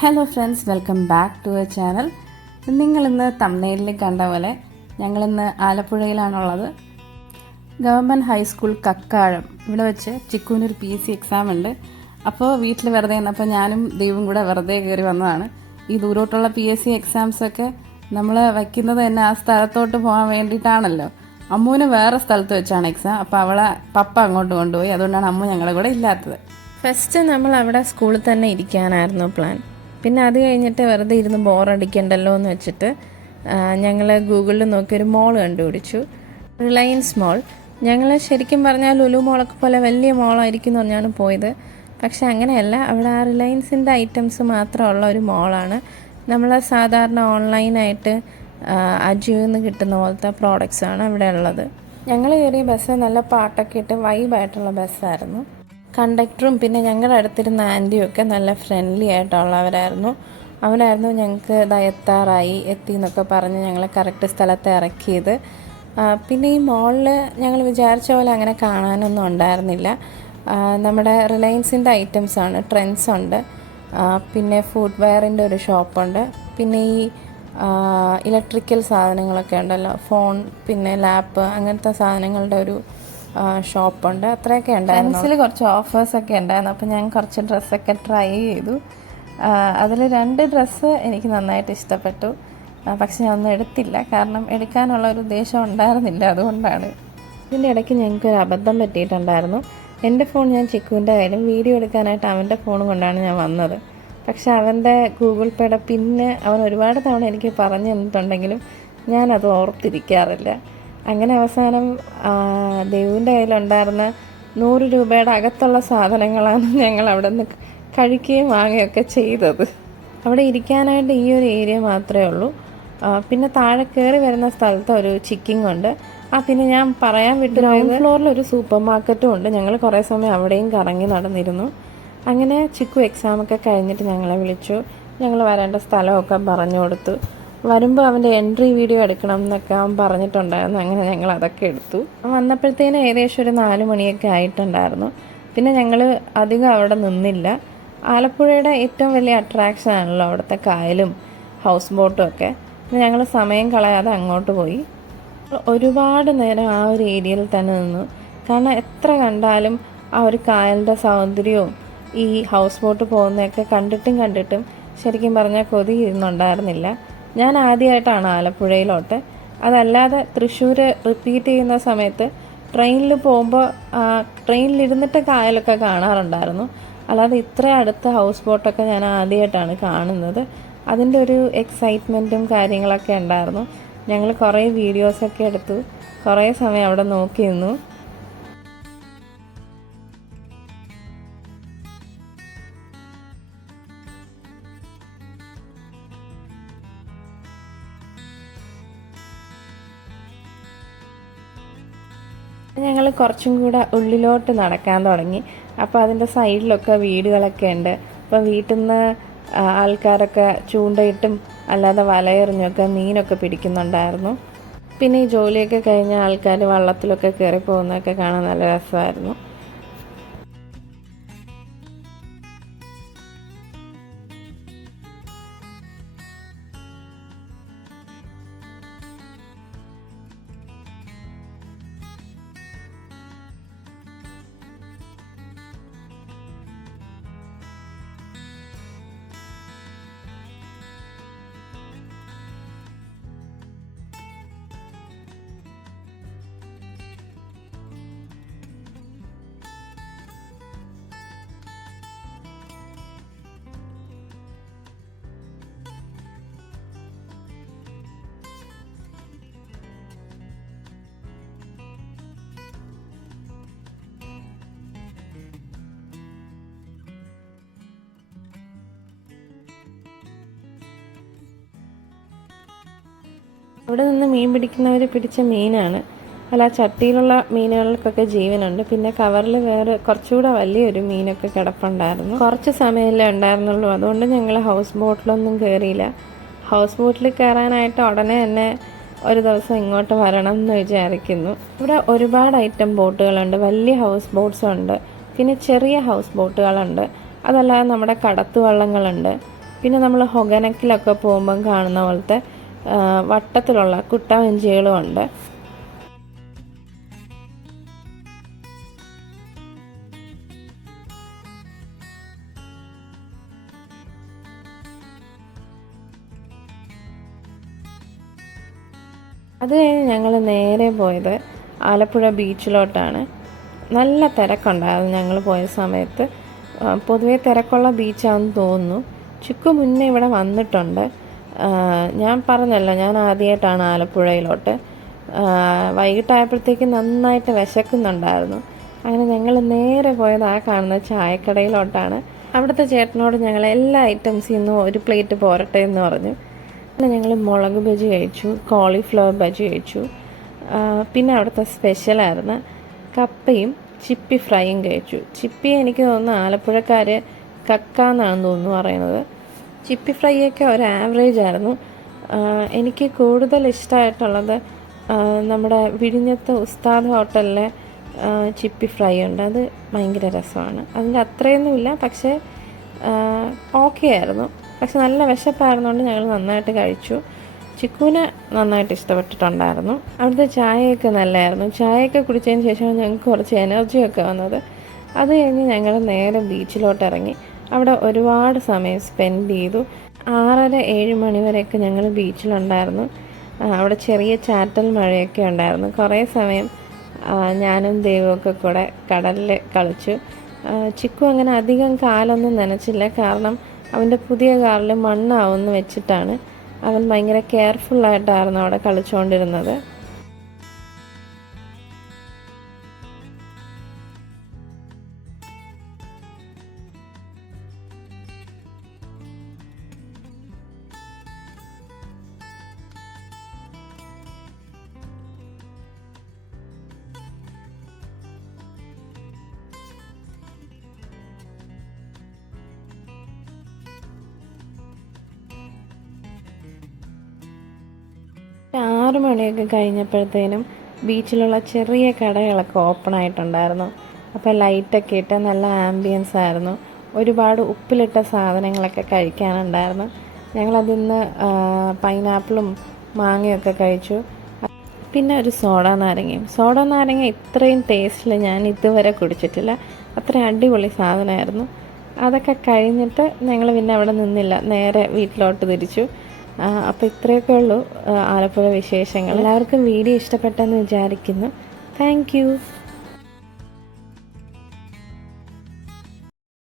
Hello friends, welcome back to a channel. നിങ്ങളിന്ന് തംബ്നെയിലിൽ കണ്ട പോലെ ഞങ്ങളിന്ന് ആലപ്പുഴയിലാണുള്ളത്. ഗവൺമെൻറ് ഹൈസ്കൂൾ കക്കാഴം ഇവിടെ വെച്ച് ചിക്കൂനൊരു PSC എക്സാം ഉണ്ട്. അപ്പോൾ വീട്ടിൽ വെറുതെ നിന്നപ്പോൾ ഞാനും ദൈവം കൂടെ വെറുതെ കയറി വന്നതാണ്. ഈ ദൂരോട്ടുള്ള PSC എക്സാംസൊക്കെ നമ്മൾ വയ്ക്കുന്നത് തന്നെ ആ സ്ഥലത്തോട്ട് പോകാൻ വേണ്ടിയിട്ടാണല്ലോ. അമ്മുവിന് വേറെ സ്ഥലത്ത് വെച്ചാണ് എക്സാം. അപ്പോൾ അവളെ പപ്പ അങ്ങോട്ട് കൊണ്ടുപോയി. അതുകൊണ്ടാണ് അമ്മു ഞങ്ങളുടെ കൂടെ ഇല്ലാത്തത്. ഫസ്റ്റ് നമ്മൾ അവിടെ സ്കൂളിൽ തന്നെ ഇരിക്കാനായിരുന്നു പ്ലാൻ. പിന്നെ അത് കഴിഞ്ഞിട്ട് വെറുതെ ഇരുന്ന് ബോറടിക്കണ്ടല്ലോ എന്ന് വെച്ചിട്ട് ഞങ്ങൾ ഗൂഗിളിൽ നോക്കിയൊരു മോൾ കണ്ടുപിടിച്ചു, റിലയൻസ് മോൾ. ഞങ്ങൾ ശരിക്കും പറഞ്ഞാൽ ലുലു മോളൊക്കെ പോലെ വലിയ മോളായിരിക്കും എന്ന് പറഞ്ഞാണ് പോയത്. പക്ഷെ അങ്ങനെയല്ല, അവിടെ ആ റിലയൻസിൻ്റെ ഐറ്റംസ് മാത്രമുള്ള ഒരു മോളാണ്. നമ്മൾ സാധാരണ ഓൺലൈനായിട്ട് അജിയോയിൽ നിന്ന് കിട്ടുന്ന പോലത്തെ പ്രോഡക്റ്റ്സാണ് അവിടെ ഉള്ളത്. ഞങ്ങൾ കയറിയ ബസ് നല്ല പാട്ടൊക്കെ ഇട്ട് വൈബായിട്ടുള്ള ബസ്സായിരുന്നു. കണ്ടക്ടറും പിന്നെ ഞങ്ങളുടെ അടുത്തിരുന്ന ആൻറ്റിയും ഒക്കെ നല്ല ഫ്രണ്ട്ലി ആയിട്ടുള്ളവരായിരുന്നു. അവരായിരുന്നു ഞങ്ങൾക്ക് എത്തി എന്നൊക്കെ പറഞ്ഞ് ഞങ്ങളെ കറക്റ്റ് സ്ഥലത്ത് ഇറക്കിയത്. പിന്നെ ഈ മോളിൽ ഞങ്ങൾ വിചാരിച്ച പോലെ അങ്ങനെ കാണാനൊന്നും ഉണ്ടായിരുന്നില്ല. നമ്മുടെ റിലയൻസിൻ്റെ ഐറ്റംസാണ്, ട്രെൻഡ്സ് ഉണ്ട്, പിന്നെ ഫുഡ് വെയറിൻ്റെ ഒരു ഷോപ്പുണ്ട്, പിന്നെ ഈ ഇലക്ട്രിക്കൽ സാധനങ്ങളൊക്കെ ഉണ്ടല്ലോ, ഫോൺ പിന്നെ ലാപ്പ് അങ്ങനത്തെ സാധനങ്ങളുടെ ഒരു ഷോപ്പുണ്ട്. അത്രയൊക്കെ ഉണ്ടായിരുന്നു. ട്രെൻഡ്സിൽ കുറച്ച് ഓഫേഴ്സൊക്കെ ഉണ്ടായിരുന്നു. അപ്പോൾ ഞാൻ കുറച്ച് ഡ്രസ്സൊക്കെ ട്രൈ ചെയ്തു. അതിൽ 2 ഡ്രസ്സ് എനിക്ക് നന്നായിട്ട് ഇഷ്ടപ്പെട്ടു. പക്ഷെ ഞാൻ ഒന്നും എടുത്തില്ല, കാരണം എടുക്കാനുള്ള ഒരു ഉദ്ദേശം ഉണ്ടായിരുന്നില്ല, അതുകൊണ്ടാണ്. ഇതിൻ്റെ ഇടയ്ക്ക് ഞങ്ങൾക്കൊരു അബദ്ധം പറ്റിയിട്ടുണ്ടായിരുന്നു. എൻ്റെ ഫോൺ ഞാൻ ചിക്കുവിൻ്റെ കയ്യിലും വീഡിയോ എടുക്കാനായിട്ട് അവൻ്റെ ഫോൺ കൊണ്ടാണ് ഞാൻ വന്നത്. പക്ഷെ അവൻ്റെ ഗൂഗിൾ പേയുടെ പിന്നെ അവൻ ഒരുപാട് തവണ എനിക്ക് പറഞ്ഞു തന്നിട്ടുണ്ടെങ്കിലും ഞാനത് ഓർത്തിരിക്കാറില്ല. അങ്ങനെ അവസാനം ദേവുവിൻ്റെ കയ്യിലുണ്ടായിരുന്ന 100 രൂപയുടെ അകത്തുള്ള സാധനങ്ങളാണ് ഞങ്ങൾ അവിടെ നിന്ന് കഴിക്കുകയും വാങ്ങുകയൊക്കെ ചെയ്തത്. അവിടെ ഇരിക്കാനായിട്ട് ഈ ഒരു ഏരിയ മാത്രമേ ഉള്ളൂ. പിന്നെ താഴെ കയറി വരുന്ന സ്ഥലത്ത് ഒരു ചിക്കിങ് ഉണ്ട്. പിന്നെ ഞാൻ പറയാൻ വിട്ടു, ഗ്രൗണ്ട് ഫ്ലോറിലൊരു സൂപ്പർ മാർക്കറ്റും ഉണ്ട്. ഞങ്ങൾ കുറേ സമയം അവിടെയും കറങ്ങി നടന്നിരുന്നു. അങ്ങനെ ചിക്കു എക്സാമൊക്കെ കഴിഞ്ഞിട്ട് ഞങ്ങളെ വിളിച്ചു. ഞങ്ങൾ വരേണ്ട സ്ഥലമൊക്കെ പറഞ്ഞു കൊടുത്തു. വരുമ്പോൾ അവൻ്റെ എൻട്രി വീഡിയോ എടുക്കണം എന്നൊക്കെ അവൻ പറഞ്ഞിട്ടുണ്ടായിരുന്നു. അങ്ങനെ ഞങ്ങൾ അതൊക്കെ എടുത്തു. വന്നപ്പോഴത്തേനും ഏകദേശം ഒരു 4 മണിയൊക്കെ ആയിട്ടുണ്ടായിരുന്നു. പിന്നെ ഞങ്ങൾ അധികം അവിടെ നിന്നില്ല. ആലപ്പുഴയുടെ ഏറ്റവും വലിയ അട്രാക്ഷൻ ആണല്ലോ അവിടുത്തെ കായലും ഹൗസ് ബോട്ടും ഒക്കെ. പിന്നെ ഞങ്ങൾ സമയം കളയാതെ അങ്ങോട്ട് പോയി. ഒരുപാട് നേരം ആ ഒരു ഏരിയയിൽ തന്നെ നിന്നു. കാരണം എത്ര കണ്ടാലും ആ ഒരു കായലിൻ്റെ സൗന്ദര്യവും ഈ ഹൗസ് ബോട്ട് പോകുന്നതൊക്കെ കണ്ടിട്ടും ശരിക്കും പറഞ്ഞാൽ കൊതി ഇരുന്നുണ്ടായിരുന്നില്ല. ഞാൻ ആദ്യമായിട്ടാണ് ആലപ്പുഴയിലോട്ട്. അതല്ലാതെ തൃശ്ശൂർ റിപ്പീറ്റ് ചെയ്യുന്ന സമയത്ത് ട്രെയിനിൽ പോകുമ്പോൾ ട്രെയിനിലിരുന്നിട്ട് കായലൊക്കെ കാണാറുണ്ടായിരുന്നു. അല്ലാതെ ഇത്ര അടുത്ത ഹൗസ് ബോട്ടൊക്കെ ഞാൻ ആദ്യമായിട്ടാണ് കാണുന്നത്. അതിൻ്റെ ഒരു എക്സൈറ്റ്മെൻറ്റും കാര്യങ്ങളൊക്കെ ഉണ്ടായിരുന്നു. ഞങ്ങൾ കുറേ വീഡിയോസൊക്കെ എടുത്തു, കുറേ സമയം അവിടെ നോക്കി നിന്നു. ഞങ്ങൾ കുറച്ചും കൂടെ ഉള്ളിലോട്ട് നടക്കാൻ തുടങ്ങി. അപ്പോൾ അതിൻ്റെ സൈഡിലൊക്കെ വീടുകളൊക്കെ ഉണ്ട്. അപ്പോൾ വീട്ടിൽ നിന്ന് ആൾക്കാരൊക്കെ ചൂണ്ടയിട്ടും അല്ലാതെ വലയെറിഞ്ഞൊക്കെ മീനൊക്കെ പിടിക്കുന്നുണ്ടായിരുന്നു. പിന്നെ ഈ ജോലിയൊക്കെ കഴിഞ്ഞ ആൾക്കാർ വള്ളത്തിലൊക്കെ കയറി പോകുന്നതൊക്കെ കാണാൻ നല്ല രസമായിരുന്നു. അവിടെ നിന്ന് മീൻ പിടിക്കുന്നവർ പിടിച്ച മീനാണ്. അല്ല, ചട്ടിയിലുള്ള മീനുകൾക്കൊക്കെ ജീവനുണ്ട്. പിന്നെ കവറിൽ വേറെ കുറച്ചുകൂടെ വലിയൊരു മീനൊക്കെ കിടപ്പുണ്ടായിരുന്നു. കുറച്ച് സമയമല്ലേ ഉണ്ടായിരുന്നുള്ളൂ, അതുകൊണ്ട് ഞങ്ങൾ ഹൗസ് ബോട്ടിലൊന്നും കയറിയില്ല. ഹൗസ് ബോട്ടിൽ കയറാനായിട്ട് ഉടനെ തന്നെ ഒരു ദിവസം ഇങ്ങോട്ട് വരണം എന്ന് വിചാരിക്കുന്നു. ഇവിടെ ഒരുപാട് ഐറ്റം ബോട്ടുകളുണ്ട്. വലിയ ഹൗസ് ബോട്ട്സ് ഉണ്ട്, പിന്നെ ചെറിയ ഹൗസ് ബോട്ടുകളുണ്ട്. അതല്ലാതെ നമ്മുടെ കടത്തുവള്ളങ്ങളുണ്ട്. പിന്നെ നമ്മൾ ഹൊഗനക്കിലൊക്കെ പോകുമ്പം കാണുന്ന പോലത്തെ വട്ടത്തിലുള്ള കുട്ടവഞ്ചികളും ഉണ്ട്. അത് കഴിഞ്ഞ് ഞങ്ങൾ നേരെ പോയത് ആലപ്പുഴ ബീച്ചിലോട്ടാണ്. നല്ല തിരക്കുണ്ടായിരുന്നു ഞങ്ങൾ പോയ സമയത്ത്. പൊതുവെ തിരക്കുള്ള ബീച്ചാണെന്ന് തോന്നുന്നു. ചിക്കു മുന്നേ ഇവിടെ വന്നിട്ടുണ്ട്. ഞാൻ പറഞ്ഞല്ലോ, ഞാൻ ആദ്യമായിട്ടാണ് ആലപ്പുഴയിലോട്ട്. വൈകിട്ടായപ്പോഴത്തേക്ക് നന്നായിട്ട് വിശക്കുന്നുണ്ടായിരുന്നു. അങ്ങനെ ഞങ്ങൾ നേരെ പോയത് ആ കാണുന്ന ചായക്കടയിലോട്ടാണ്. അവിടുത്തെ ചേട്ടനോട് ഞങ്ങൾ എല്ലാ ഐറ്റംസിൽ നിന്നും ഒരു പ്ലേറ്റ് പോരട്ടെ എന്ന് പറഞ്ഞു. പിന്നെ ഞങ്ങൾ മുളക് ബജി കഴിച്ചു, കോളിഫ്ലവർ ബജി കഴിച്ചു. പിന്നെ അവിടുത്തെ സ്പെഷ്യലായിരുന്നു കപ്പയും ചിപ്പി ഫ്രൈയും കഴിച്ചു. ചിപ്പി എനിക്ക് തോന്നുന്നു ആലപ്പുഴക്കാർ കക്ക എന്നാണെന്ന് തോന്നുന്നു പറയുന്നത്. ചിപ്പി ഫ്രൈ ഒക്കെ ഒരു ആവറേജ് ആയിരുന്നു. എനിക്ക് കൂടുതൽ ഇഷ്ടമായിട്ടുള്ളത് നമ്മുടെ വിഴിഞ്ഞത്ത് ഉസ്താദ് ഹോട്ടലിലെ ചിപ്പി ഫ്രൈ ഉണ്ട്. അത് ഭയങ്കര രസമാണ്. അതിൻ്റെ അത്രയൊന്നുമില്ല, പക്ഷേ ഓക്കെ ആയിരുന്നു. പക്ഷെ നല്ല വിശപ്പായിരുന്നുകൊണ്ട് ഞങ്ങൾ നന്നായിട്ട് കഴിച്ചു. ചിക്കുവിന് നന്നായിട്ട് ഇഷ്ടപ്പെട്ടിട്ടുണ്ടായിരുന്നു. അവിടുത്തെ ചായയൊക്കെ നല്ലതായിരുന്നു. ചായയൊക്കെ കുടിച്ചതിന് ശേഷമാണ് ഞങ്ങൾക്ക് കുറച്ച് എനർജിയൊക്കെ വന്നത്. അത് കഴിഞ്ഞ് ഞങ്ങൾ നേരെ ബീച്ചിലോട്ട് ഇറങ്ങി. അവിടെ ഒരുപാട് സമയം സ്പെൻഡ് ചെയ്തു. 6:30-7 മണി വരെയൊക്കെ ഞങ്ങൾ ബീച്ചിലുണ്ടായിരുന്നു. അവിടെ ചെറിയ ചാറ്റൽ മഴയൊക്കെ ഉണ്ടായിരുന്നു. കുറേ സമയം ഞാനും ദൈവമൊക്കെ കൂടെ കടലിൽ കളിച്ചു. ചിക്കു അങ്ങനെ അധികം കാലൊന്നും നനച്ചില്ല. കാരണം അവൻ്റെ പുതിയ കാറിൽ മണ്ണാവുമെന്ന് വെച്ചിട്ടാണ് അവൻ ഭയങ്കര കെയർഫുള്ളായിട്ടായിരുന്നു അവിടെ കളിച്ചുകൊണ്ടിരുന്നത്. ഒരു 6 മണിയൊക്കെ കഴിഞ്ഞപ്പോഴത്തേനും ബീച്ചിലുള്ള ചെറിയ കടകളൊക്കെ ഓപ്പൺ ആയിട്ടുണ്ടായിരുന്നു. അപ്പോൾ ലൈറ്റൊക്കെ ഇട്ട് നല്ല ആംബിയൻസ് ആയിരുന്നു. ഒരുപാട് ഉപ്പിലിട്ട സാധനങ്ങളൊക്കെ കഴിക്കാനുണ്ടായിരുന്നു. ഞങ്ങളതിന്ന് പൈനാപ്പിളും മാങ്ങയൊക്കെ കഴിച്ചു. പിന്നെ ഒരു സോഡ നാരങ്ങ ഇത്രയും ടേസ്റ്റിൽ ഞാൻ ഇതുവരെ കുടിച്ചിട്ടില്ല. അത്ര അടിപൊളി സാധനമായിരുന്നു. അതൊക്കെ കഴിഞ്ഞിട്ട് ഞങ്ങൾ പിന്നെ അവിടെ നിന്നില്ല, നേരെ വീട്ടിലോട്ട് തിരിച്ചു. അപ്പോൾ ഇത്രയൊക്കെ ഉള്ളൂ ആലപ്പുഴ വിശേഷങ്ങൾ. എല്ലാവർക്കും വീഡിയോ ഇഷ്ടപ്പെട്ടെന്ന് വിചാരിക്കുന്നു. Thank you.